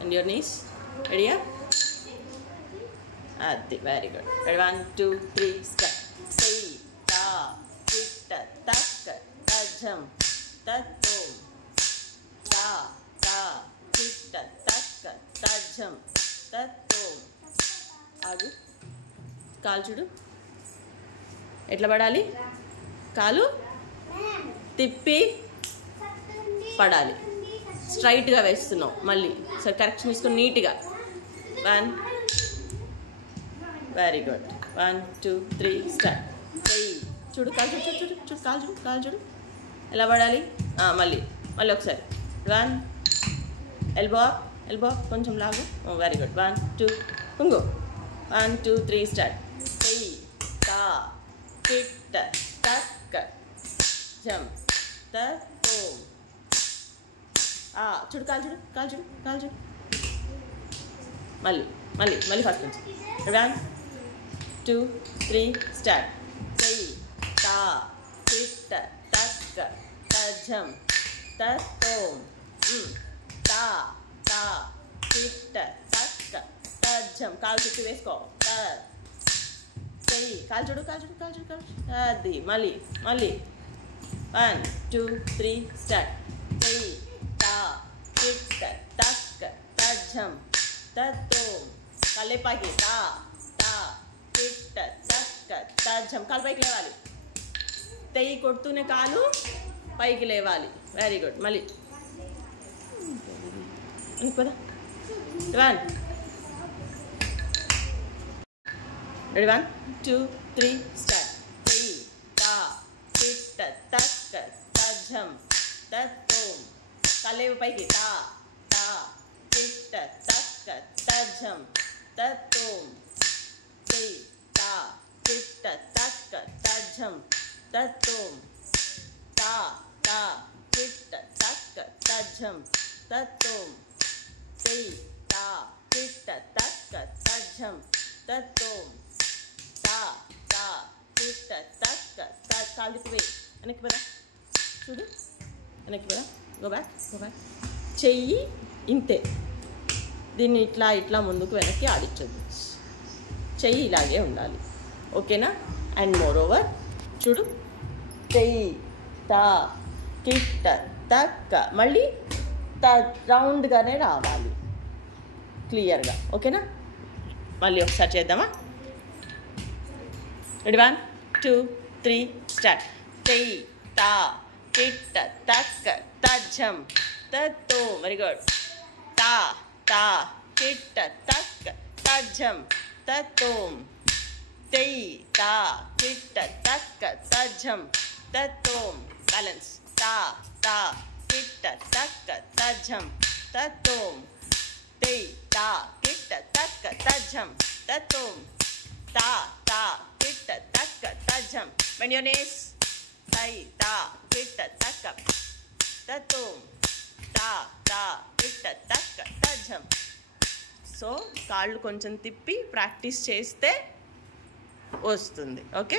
and your knees. Ready? Adi, very good. Ready? 1, 2, 3, start. Say, ta, titta, tak, tajam, tatum. Ta, ta, titta, tak, tajam, tatum. Adu. కాలు చూడు ఎట్లా పడాలి కాలు తిప్పి పడాలి స్ట్రైట్గా వేస్తున్నావు మళ్ళీ సరే కరెక్షన్ తీసుకొని నీట్గా 1 వెరీ గుడ్ 1 2 3 స్టార్ట్ చూడు కాలు చూడు చూడు చూడు కాలు చూడు ఎలా పడాలి మళ్ళీ ఒకసారి 1 ఎల్బో కొంచెం లాగు వెరీ గుడ్ 1 2 ఇంకో 1 2 3 start ta titta tak jam tatum చూడు కాలు చూడు మళ్ళీ ఫస్ట్ నుంచి 1 2 3 start ta titta tak tajam tatum ta titta tak tajam కాలు చుట్టూ వేసుకో కాలు చూడు అది మళ్ళీ 1 2 3 start ta titta tak tajam tatum కాలేపాకి ta titta tak tajam కాలు పైకి లేవాలి తెయ్యి కొడుతూనే కాలు పైకి లేవాలి వెరీ గుడ్ మళ్ళీ అనుకోదా 1 Ready? 1 2 3 start. Ta titta tak tajam tatum kalevu paiki ta titta tak tajam tatum ta titta tak tajam tatum ta titta tak tajam tatum ta titta tak tajam tatum ta titta tak కాలు తిప్పి వెనక్కి పదా చూడు వెనక్కి పదా go back చెయ్యి ఇంతే దీన్ని ఇట్లా ముందుకు వెనక్కి ఆడించద్దు చెయ్యి ఇలాగే ఉండాలి ఓకేనా అండ్ మోర్ ఓవర్ చూడు చెయ్యి తా టిట్ట తక్క మళ్ళీ రౌండ్గానే రావాలి క్లియర్గా ఓకేనా మళ్ళీ ఒకసారి చేద్దామా Ready? 1 2 3 start. Ta titta tak tajam tatum very good. Ta titta tak tajam tatum ta titta tak tajam tatum balance ta titta tak tajam tatum ta titta tak tajam tatum ta titta tak tajam bend your knees ta titta tak tatum ta titta tak tajam so కాళ్ళు కొంచెం తిప్పి practice చేస్తే వస్తుంది okay